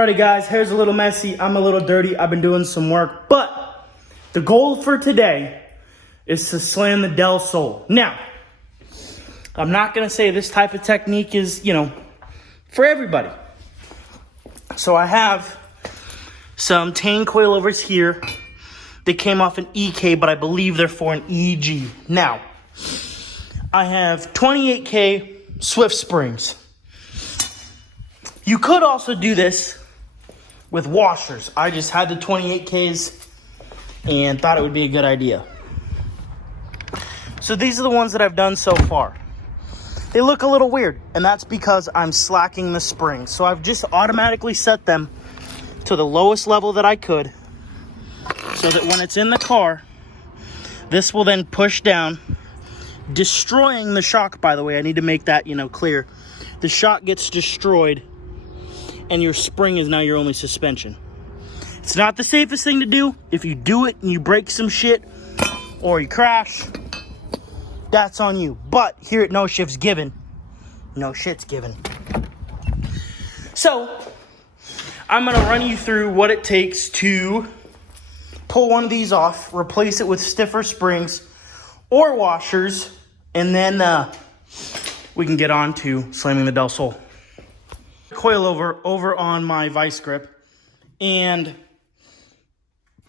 Alrighty guys, hair's a little messy, I'm a little dirty, I've been doing some work, but the goal for today is to slam the Del Sol. Now, I'm not gonna say this type of technique is, for everybody. So I have some Tane coilovers here. They came off an EK, but I believe they're for an EG. Now, I have 28K Swift springs. You could also do this with washers. I just had the 28Ks and thought it would be a good idea. So these are the ones that I've done so far. They look a little weird, and that's because I'm slacking the springs. So I've just automatically set them to the lowest level that I could, so that when it's in the car, this will then push down, destroying the shock, by the way. I need to make that, clear. The shock gets destroyed, and your spring is now your only suspension. It's not the safest thing to do. If you do it and you break some shit or you crash, that's on you. But here at No Shift's Given, no shit's given. So I'm gonna run you through what it takes to pull one of these off, replace it with stiffer springs or washers, and then we can get on to slamming the Del Sol. Coilover over on my vice grip, and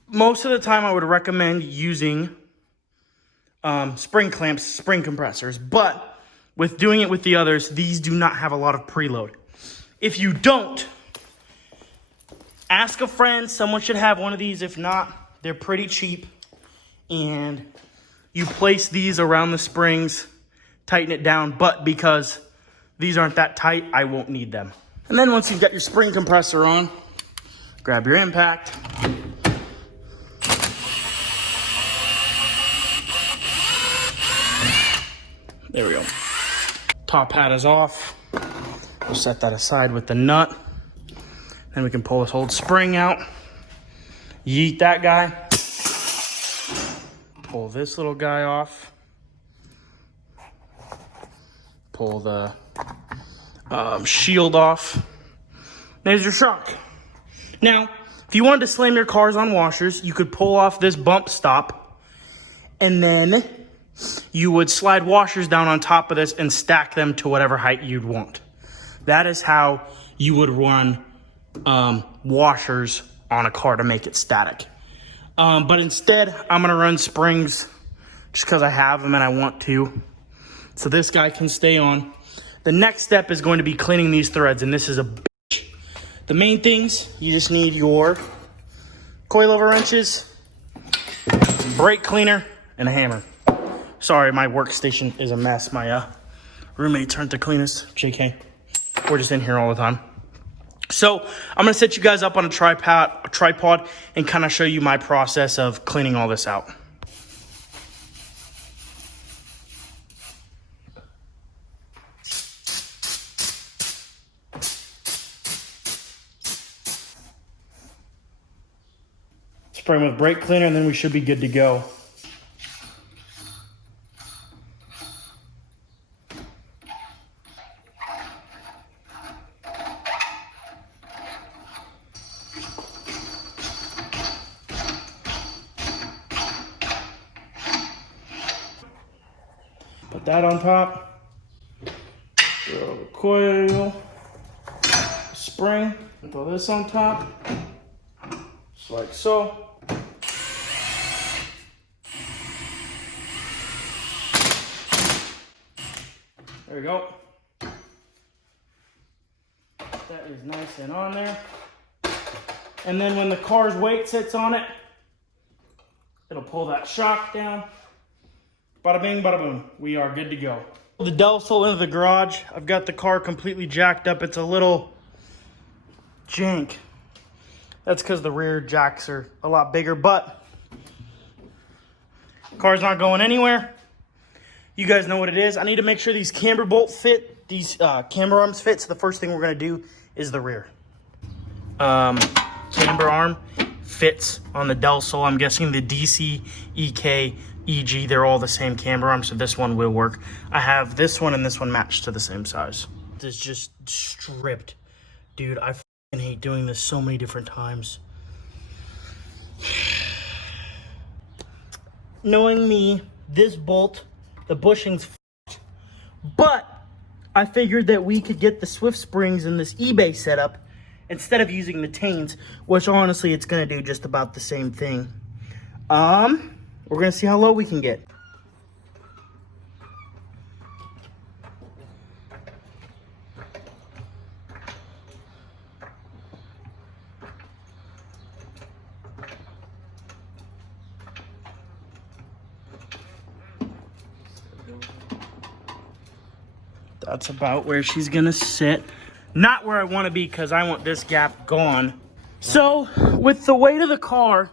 most of the time I would recommend using spring clamps, spring compressors, but with doing it with the others, these do not have a lot of preload. If you don't, ask a friend. Someone should have one of these. If not, they're pretty cheap, and you place these around the springs, tighten it down, but because these aren't that tight, I won't need them. And then once you've got your spring compressor on, grab your impact. There we go. Top hat is off. We'll set that aside with the nut. Then we can pull this old spring out. Yeet that guy. Pull this little guy off. Pull the shield off. There's your shock. Now, if you wanted to slam your cars on washers, you could pull off this bump stop, and then you would slide washers down on top of this and stack them to whatever height you'd want. That is how you would run washers on a car to make it static. But instead, I'm gonna run springs just because I have them and I want to. So this guy can stay on. The next step is going to be cleaning these threads, and this is a bitch. The main things, you just need your coilover wrenches, brake cleaner, and a hammer. Sorry, my workstation is a mess. My roommates aren't the cleanest. JK. We're just in here all the time. So I'm gonna set you guys up on a tripod and kind of show you my process of cleaning all this out. Spray them with brake cleaner, and then we should be good to go. Put that on top. Throw the coil, spring, throw this on top, just like so. There we go. That is nice and on there. And then when the car's weight sits on it, it'll pull that shock down. Bada bing, bada boom. We are good to go. The Del Sol into the garage. I've got the car completely jacked up. It's a little jank. That's because the rear jacks are a lot bigger, but car's not going anywhere. You guys know what it is. I need to make sure these camber bolts fit, these camber arms fit. So the first thing we're gonna do is the rear. Camber arm fits on the Del Sol. I'm guessing the DC, EK, EG, they're all the same camber arm, so this one will work. I have this one and this one matched to the same size. This is just stripped. Dude, I fucking hate doing this so many different times. Knowing me, this bolt, the bushing's f***ed, but I figured that we could get the Swift springs in this eBay setup instead of using the Tains, which honestly, it's gonna do just about the same thing. We're gonna see how low we can get. That's about where she's gonna sit. Not where I want to be because I want this gap gone. So with the weight of the car,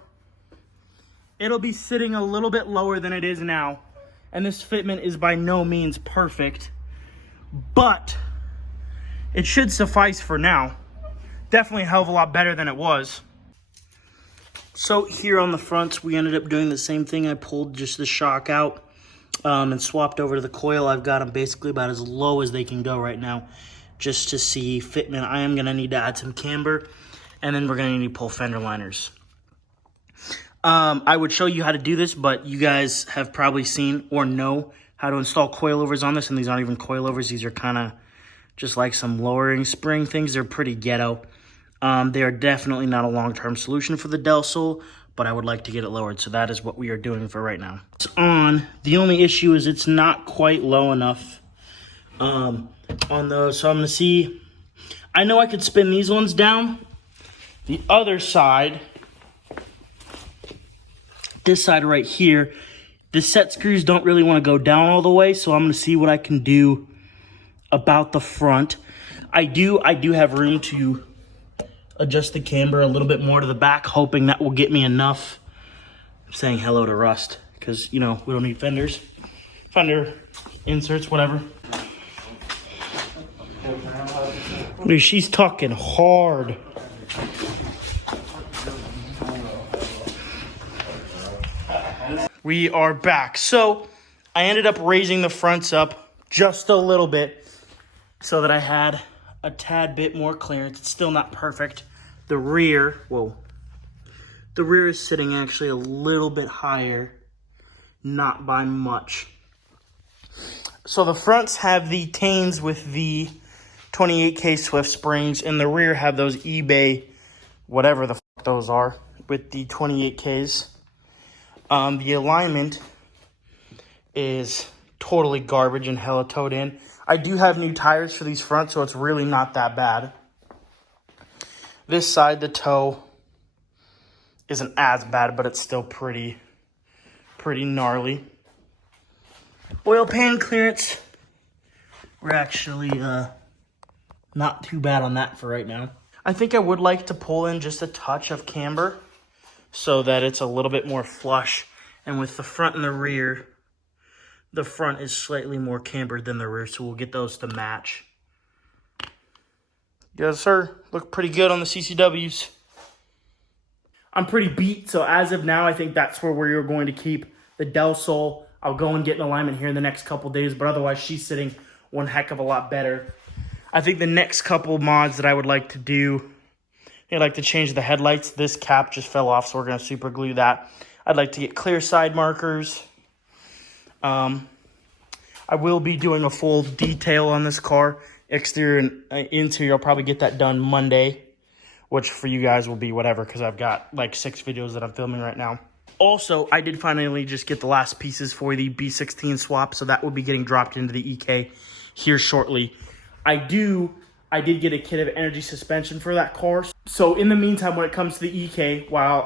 it'll be sitting a little bit lower than it is now. And this fitment is by no means perfect, but it should suffice for now. Definitely a hell of a lot better than it was. So here on the fronts, we ended up doing the same thing. I pulled just the shock out and swapped over to the coil. I've got them basically about as low as they can go right now, just to see fitment. I am gonna need to add some camber, and then we're gonna need to pull fender liners. I would show you how to do this, but you guys have probably seen or know how to install coilovers on this, and these aren't even coilovers. These are kind of just like some lowering spring things. They're pretty ghetto. They are definitely not a long-term solution for the Del Sol, but I would like to get it lowered, so that is what we are doing for right now. It's on. The only issue is it's not quite low enough on those, so I'm gonna see. I know I could spin these ones down. The other side, this side right here, the set screws don't really want to go down all the way, so I'm gonna see what I can do about the front. I do have room to adjust the camber a little bit more to the back, hoping that will get me enough. I'm saying hello to rust because, you know, we don't need fenders, fender inserts, whatever. Dude, she's talking hard. We are back. So I ended up raising the fronts up just a little bit so that I had a tad bit more clearance. It's still not perfect. The rear, the rear is sitting actually a little bit higher, not by much. So the fronts have the Tains with the 28K Swift springs, and the rear have those eBay, whatever the fuck those are, with the 28Ks. The alignment is totally garbage and hella towed in. I do have new tires for these fronts, so it's really not that bad. This side, the toe isn't as bad, but it's still pretty gnarly. Oil pan clearance, we're actually not too bad on that for right now. I think I would like to pull in just a touch of camber so that it's a little bit more flush. And with the front and the rear, the front is slightly more cambered than the rear, so we'll get those to match. Yes, sir. Look pretty good on the CCWs. I'm pretty beat, so as of now, I think that's where we're going to keep the Del Sol. I'll go and get an alignment here in the next couple days, but otherwise, she's sitting one heck of a lot better. I think the next couple mods that I would like to do, I'd like to change the headlights. This cap just fell off, so we're going to super glue that. I'd like to get clear side markers. I will be doing a full detail on this car. Exterior and interior, I'll probably get that done Monday, which for you guys will be whatever, because I've got like 6 videos that I'm filming right now. Also, I did finally just get the last pieces for the B16 swap, so that will be getting dropped into the EK here shortly. I did get a kit of energy suspension for that car. So in the meantime, when it comes to the EK, while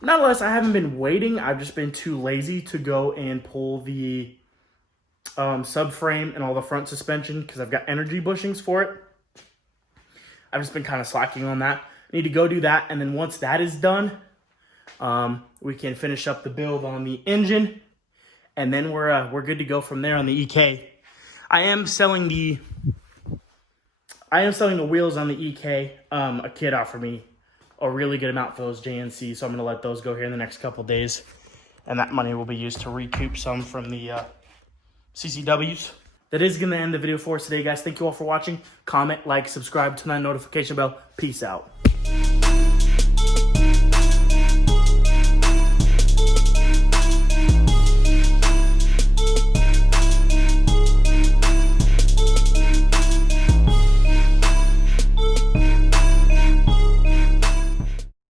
nonetheless, I haven't been waiting. I've just been too lazy to go and pull the subframe and all the front suspension because I've got energy bushings for it. I've just been kind of slacking on that. I need to go do that, and then once that is done, we can finish up the build on the engine, and then we're good to go from there on the EK. I am selling the wheels on the EK. A kid offered me a really good amount for those JNC, so I'm going to let those go here in the next couple days, and that money will be used to recoup some from the CCWs. that is going to end the video for us today, guys. Thank you all for watching. Comment, like, subscribe, turn on the notification bell. Peace out.